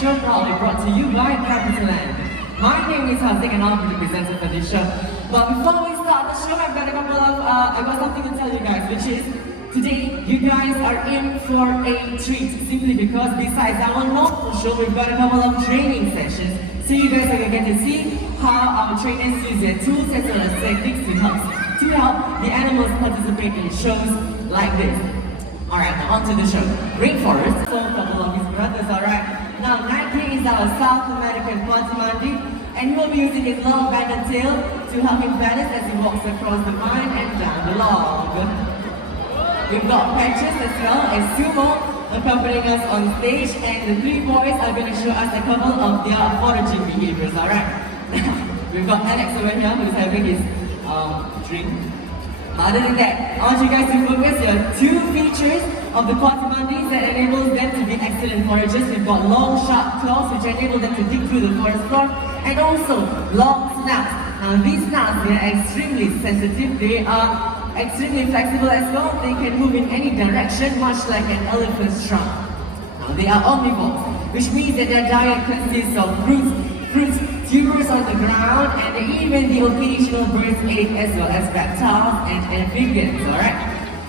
show proudly brought to you by Capitaland. My name is Hasik and I'll be the presenter for this show. But before we start the show, I've got something to tell you guys, which is today you guys are in for a treat simply because besides our normal show, we've got a couple of training sessions. So you guys are going to get to see how our trainers use their tools as well as techniques to help the animals participate in shows like this. Alright, now on to the show. Rainforest, so a couple of his brothers, alright. Now Nike is our South American Quatimandi, and he will be using his long banded tail to help him balance as he walks across the vine and down the log. We've got Patches as well as Sumo accompanying us on stage, and the three boys are going to show us a couple of their foraging behaviors, alright? We've got Alex over here who's having his drink. Other than that, I want you guys to focus your two features of the Quatimandis that enables them to be excellent foragers. We've got long, sharp claws which enable them to dig through the forest floor, and also long snouts. Now these snouts, they are extremely sensitive, they are extremely flexible as well. They can move in any direction, much like an elephant's trunk. Now they are omnivores, which means that their diet consists of fruits, tubers on the ground, and even the occasional bird's egg as well as reptiles and amphibians, alright?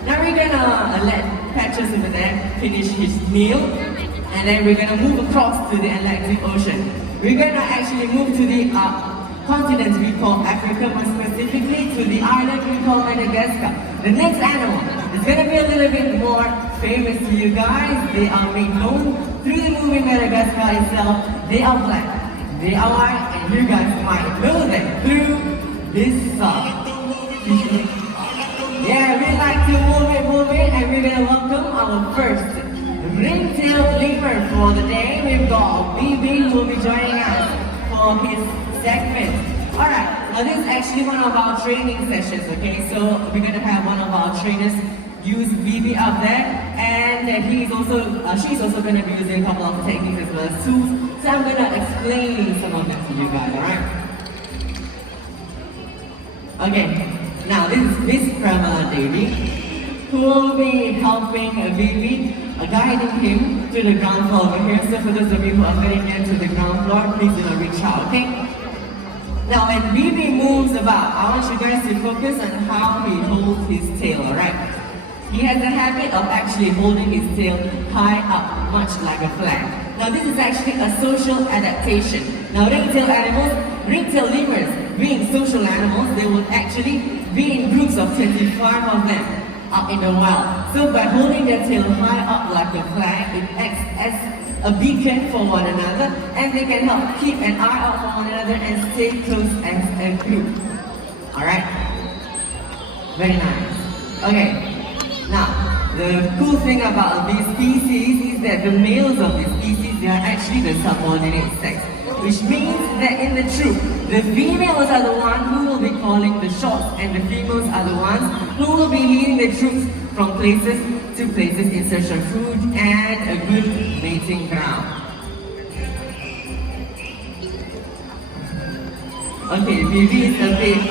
Now we're gonna let Patches over there finish his meal, and then we're gonna move across to the Atlantic Ocean. We're gonna actually move to the continent we call Africa, more specifically to the island we call Madagascar. The next animal is gonna be a little bit more famous to you guys. They are made known through the movie Madagascar itself. They are black. They are white, and you guys might know them through this song. Yeah, we like to move it, and we're gonna welcome our first ring-tailed lemur for the day. We've got BB who will be joining us for his segment. Alright, now this is actually one of our training sessions, okay? So we're gonna have one of our trainers use BB up there, and she's also going to be using a couple of techniques as well as tools. So I'm going to explain some of them to you guys, alright? Okay, now this is Miss Pramala Devi, who will be helping BB, guiding him to the ground floor over here. So for those of you who are getting into the ground floor, please reach out, okay? Now when BB moves about, I want you guys to focus on how he holds his tail, alright? He has a habit of actually holding his tail high up, much like a flag. Now this is actually a social adaptation. Now ring-tailed lemurs, being social animals, they will actually be in groups of 25 of them up in the wild. So by holding their tail high up like a flag, it acts as a beacon for one another, and they can help keep an eye out for one another and stay close as a group. Alright? Very nice. Okay. Now, the cool thing about these species is that the males of these species, they are actually the subordinate sex, which means that in the troop, the females are the ones who will be calling the shots, and the females are the ones who will be leading the troops from places to places in search of food and a good mating ground. Okay, maybe it's a bit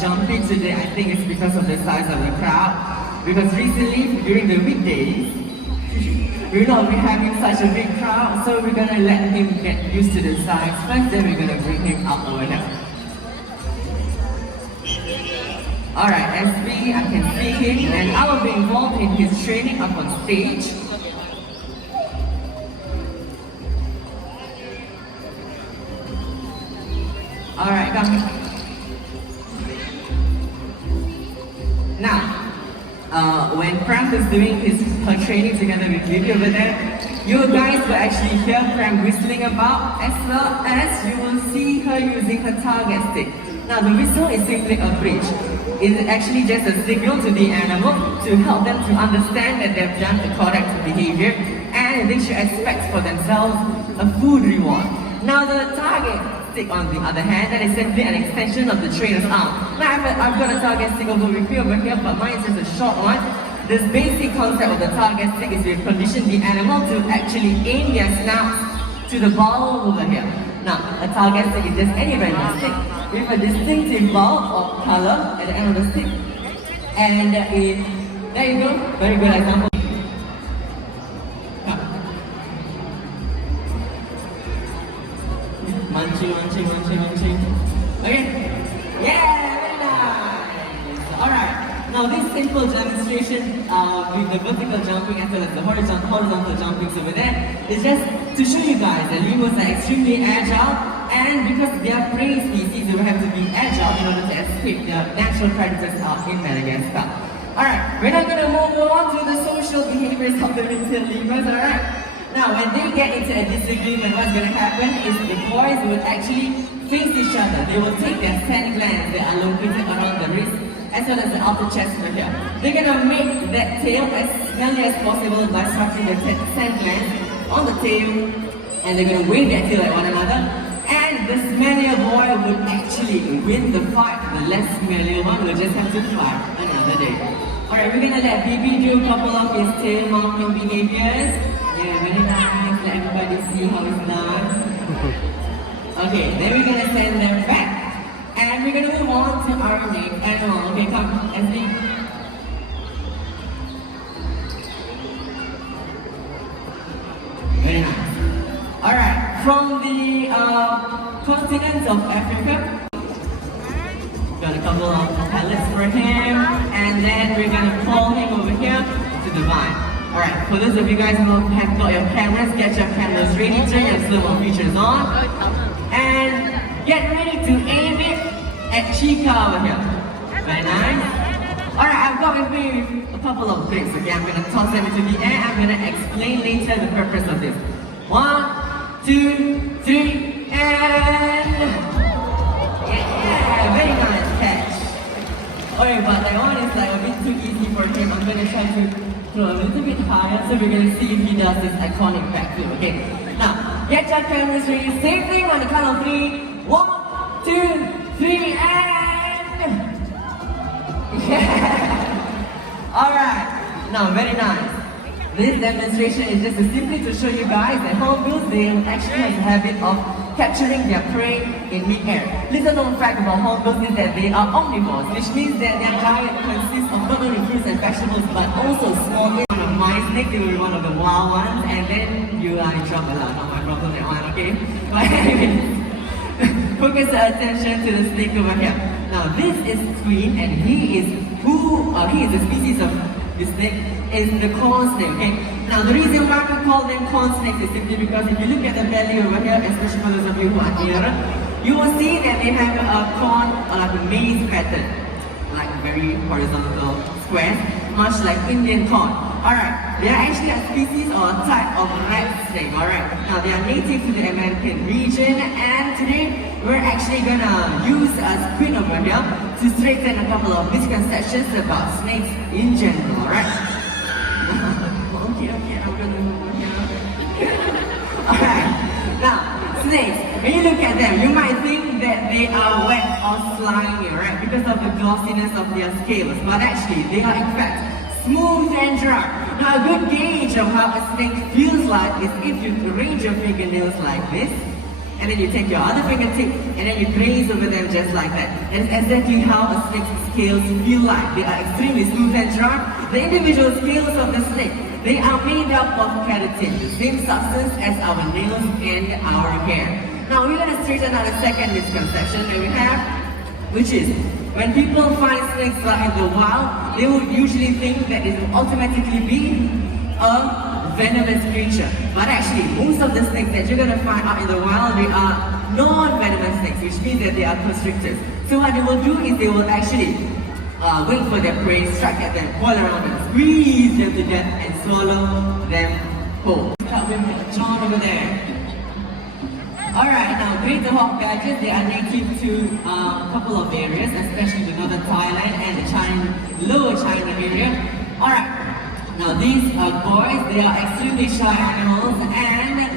jumpy today. I think it's because of the size of the crowd. Because recently, during the weekdays, we're not having such a big crowd, so we're gonna let him get used to the size first, then we're gonna bring him up over here. Alright, SB, I can see him, and I will be involved in his training up on stage. Alright, come. Now, when Pram is doing her training together with Vivi over there, you guys will actually hear Pram whistling about, as well as you will see her using her target stick. Now the whistle is simply a bridge. It is actually just a signal to the animal to help them to understand that they've done the correct behavior and they should expect for themselves a food reward. Now the target stick, on the other hand, that is simply an extension of the trainer's arm. Now I've got a target stick over here, but mine is just a short one. This basic concept of the target stick is we've conditioned the animal to actually aim their snouts to the ball over here. Now, a target stick is just any random stick with a distinctive ball or color at the end of the stick. And there you go, very good example. munching. Okay? Yeah, very nice. Alright, now this simple demonstration with the vertical jumping as well as the horizontal jumping over there is just to show you guys that lemurs are extremely agile, and because they are prey species, they will have to be agile in order to escape their natural predators in Madagascar. Alright, we're now going to move on to the social behaviors of the little lemurs, alright? Now, when they get into a disagreement, what's going to happen is the boys will actually face each other. They will take their scent glands that are located around the wrist as well as the outer chest over here. They're going to make that tail as smelly as possible by striking the scent glands on the tail, and they're going to wave their tail at one another. And the smellier boy would actually win the fight. The less smellier one will just have to fight another day. Alright, we're gonna let BB do a couple of his tail mounting behaviors. Yeah, very nice. Let everybody see how it's done. Okay, then we're gonna send them back. And we're gonna move on to our main animal. Okay, come, SD. Very nice. Alright, from the continent of Africa, got a couple of pellets for him, and then we're gonna pull him over here to the vine. Alright, for those of you guys who have got your cameras, get your cameras ready, turn your slow-mo features on, and get ready to aim it at Chica over here. Very nice. Alright, I've got with me a couple of bricks, okay? I'm gonna toss them into the air. I'm gonna explain later the purpose of this. 1, 2, 3, and... Yeah, very nice catch. Okay, but that one is like a bit too easy for him. I'm gonna try to throw a little bit higher, so we're gonna see if he does this iconic backflip, okay? Now, get your cameras ready. Same thing on the count of 3. 1, 2, 3, and... Yeah! Alright, now very nice. This demonstration is just simply to show you guys that hornbills, they actually have a habit of capturing their prey in mid-air. Little known fact about hornbills is that they are omnivores, which means that their diet consists of not only fruits and vegetables but also small meat. One of my snake, they will be one of the wild ones, and then you are in trouble, not my problem that one, okay? But anyways, focus the attention to the snake over here. Now this is Queen, and he is the species of this snake is the corn snake, okay? Now the reason why we call them corn snakes is simply because if you look at the belly over here, especially for those of you who are here, you will see that they have a corn or like a maize pattern, like very horizontal squares, much like Indian corn. Alright, they are actually a species or a type of rat snake, alright? Now they are native to the American region, and today we're actually gonna use a screen over here to straighten a couple of misconceptions about snakes in general, alright? Okay, I'm gonna move here. Alright, now, snakes, when you look at them, you might think that they are wet or slimy, right? Because of the glossiness of their scales, but actually, they are in fact smooth and dry. Now, a good gauge of how a snake feels like is if you arrange your fingernails like this, and then you take your other fingertip, and then you graze over them just like that. And it's exactly how a snake's scales feel like. They are extremely smooth and dry. The individual scales of the snake, they are made up of keratin, the same substance as our nails and our hair. Now we're going to straighten out a second misconception that we have, which is, when people find snakes in the wild, they would usually think that it will automatically be a venomous creature. But actually, most of the snakes that you're going to find out in the wild, they are non-venomous snakes, which means that they are constrictors. So what they will do is they will actually wait for their prey, strike at them, boil around them, squeeze them to death, and swallow them whole. Start with John over there. Alright, now greater hawk badgers, they are native to a couple of areas, especially the northern Thailand and the lower China area. Alright, now these boys, they are extremely shy animals, and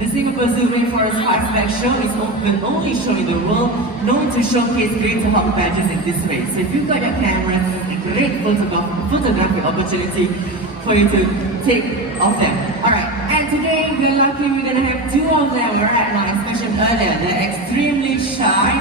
the Singapore Zoo Rainforest Fastback show is the only show in the world known to showcase greater hawk badgers in this way. So if you've got your cameras, it's a great photographic opportunity for you to take of them. Alright, and today we're lucky we're gonna have two of them. Alright, now as mentioned earlier, they're extremely shy,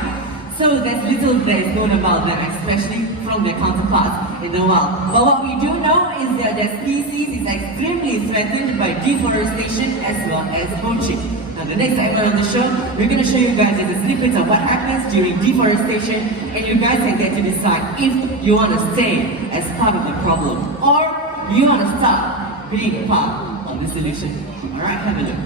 so there's little that is known about them, especially from their counterparts in the wild. But what we do know is that their species is extremely threatened by deforestation as well as poaching. Now the next segment of the show, we're going to show you guys a snippet of what happens during deforestation, and you guys can get to decide if you want to stay as part of the problem or you want to start being a part of the solution. Alright, have a look.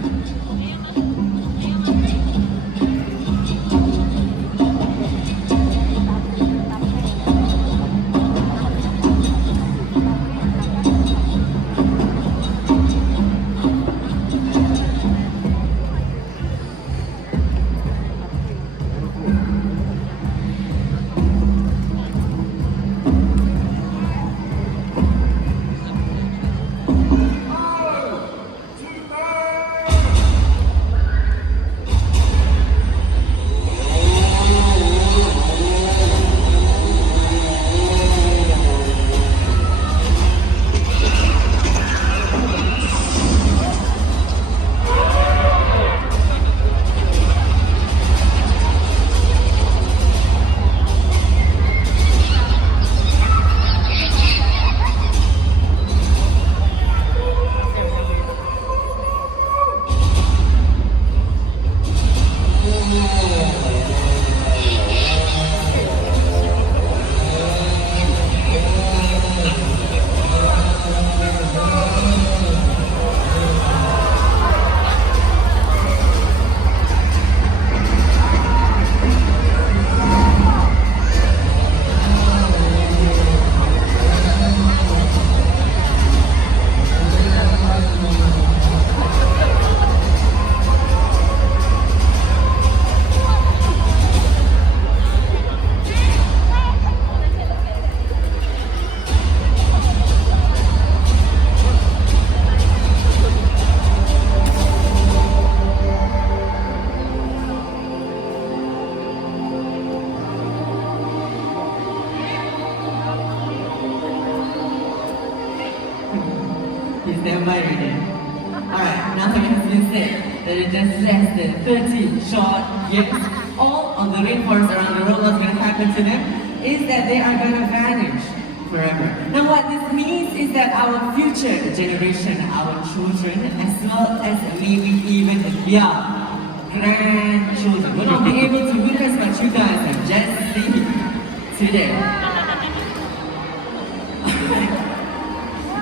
Please stand by right there. Alright, now it has been said that in just less than 30 short years, all of the rainforests around the world, what's going to happen to them is that they are going to vanish forever. Now what this means is that our future generation, our children, as well as maybe even their grandchildren will not be able to witness what you guys have just seen today.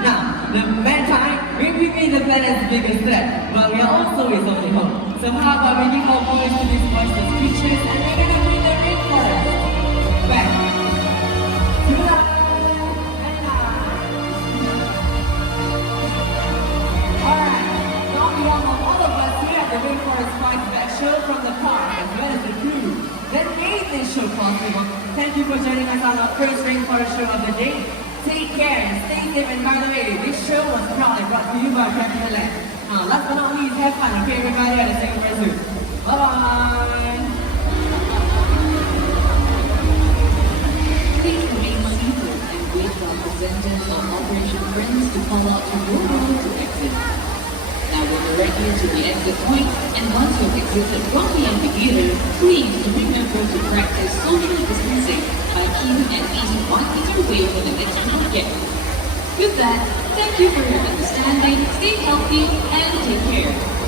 Now, the mankind may be the planet's biggest threat, but we are also its only hope. So how about bringing our voice to these voiceless creatures and we're gonna bring the rainforest back to life. Alright, now on behalf of all of us, we have the Rainforest Fight Special from the park as well as the crew that made this show possible. Thank you for joining us on our first Rainforest show of the day. Take care and stay safe, and by the way, this show was proudly brought to you by Catchment. Last but not least, have fun, okay everybody, at the Singapore Zoo. Bye-bye! Please remain seated and wait for our presenters or operation friends to call out to your road to exit. Now we'll direct you to the exit point, and once you've exited from the amphitheater, please remember to practice social distancing by keeping at least 1 meter away from the next target. With that, thank you for your understanding, stay healthy, and take care.